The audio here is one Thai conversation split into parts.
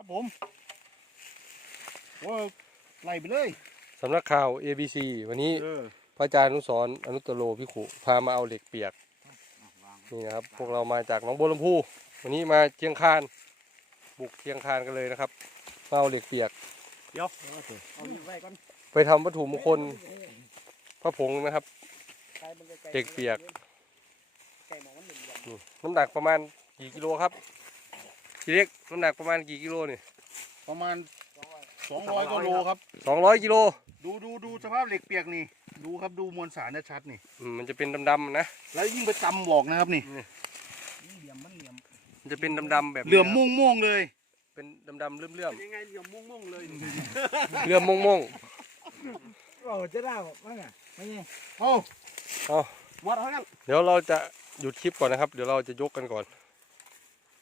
ับผมว่าไหลไปเลย สำนักข่าว ABC วันนี้พระอาจารย์นุสรอนุตโลพิขุพามาเอาเหล็กเปียกนี่นะครับพวกเรามาจากหนองบัวลำพู วันนี้มาเชียงคานบุกเชียงคานกันเลยนะครับเอาเหล็กเปียกเดี๋ยวไปทำวัตถุมงคลพระผงนะครับเหล็กเปียกน้ำหนักประมาณกี่กิโลครับกี่เล็กน้ำหนักประมาณกี่กิโลนี่ ประมาณ 200กิโลครับ200กิโลดูดูดูสภาพเหล็กเปียกนี่ ดูครับดูมวลสารนชัดนี่ มันจะเป็นดำดำนะ แล้วยิ่งไปตำบอกนะครับนี่มันจะเป็นดำดำแบบเหลื่อมม่วงม่วงเลย เป็นดำดำเลื่อมๆ ยังไงเหลื่อมม่วงม่วงเลย เหลื่อมม่วงม่วงโอ้จะได้ไหมไงไม่ไงโอ้โอ้วัดเขาเนี่ยเดี๋ยวเราจะหยุดคลิปก่อนนะครับเดี๋ยวเราจะยกกันก่อน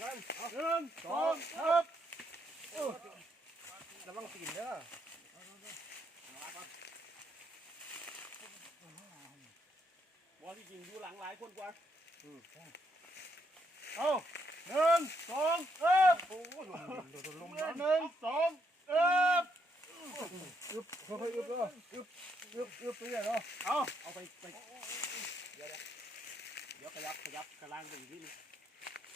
หนึ่งสองครับระวังสิ่งเด้อบอลที่ยิงดูหลังหลายคนกว่าอืมเอาหนึ่งสองอ๊บหนึ่งสองอ๊บอึบเฮ้ยอึบอึบอึบอึบไปเนาะเอาเอาไปไปเดี๋ยวเดี๋ยวขยับขยับกระลางไปอีกทีนึง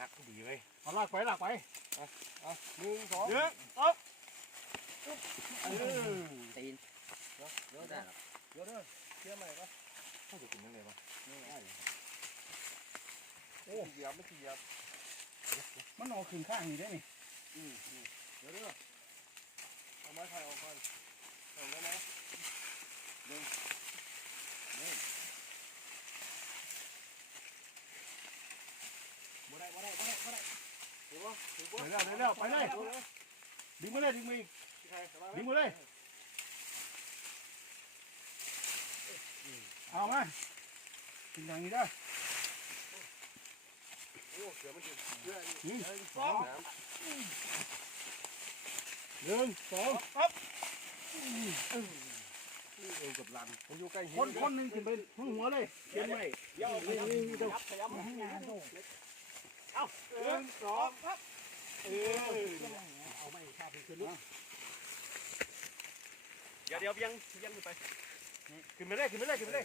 นักดีเลยมาลากไปลากไปหนึ่งสองเยอะเออตีนเยอะเได้หรอเยอะด้วยเชี่อไหมก็ถ้าจะกินนั่นเลยมัไยนี่ไงโอ้เสียบไม่เสียบมันนอนขึนข้างนี่ได้ไห่อืมเยอะด้วยเอาไม้ไผ่ออกไปเอาได้ไหมหนึ่ง đấy nào đấy nào phải lùi, lại, đây đứng lên đứng mình đứng lên hào ngay tình trạng gì đây đứng xuống con con lên trên bên hướng hóa đây trên mày đâu đứng xuống เอา่าเดี๋ยวเดี๋ยวยังยังไปขึ้นไม่ได้ขึ้นไม่ได้ขึ้นไม่ได้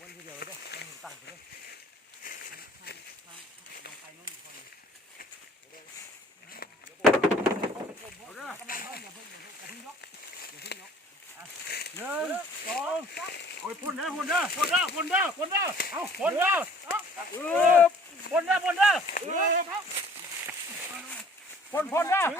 วันเดียวเลยเด้อวันหนึ่งต่างกันเลยลงไปนู่นคนหนึ่งสองโอ้ยพุ่นเด้อพุ่นเด้อพุ่นเด้อพุ่นเด้อพุ่นเด้อเอาพุ่นเด้อ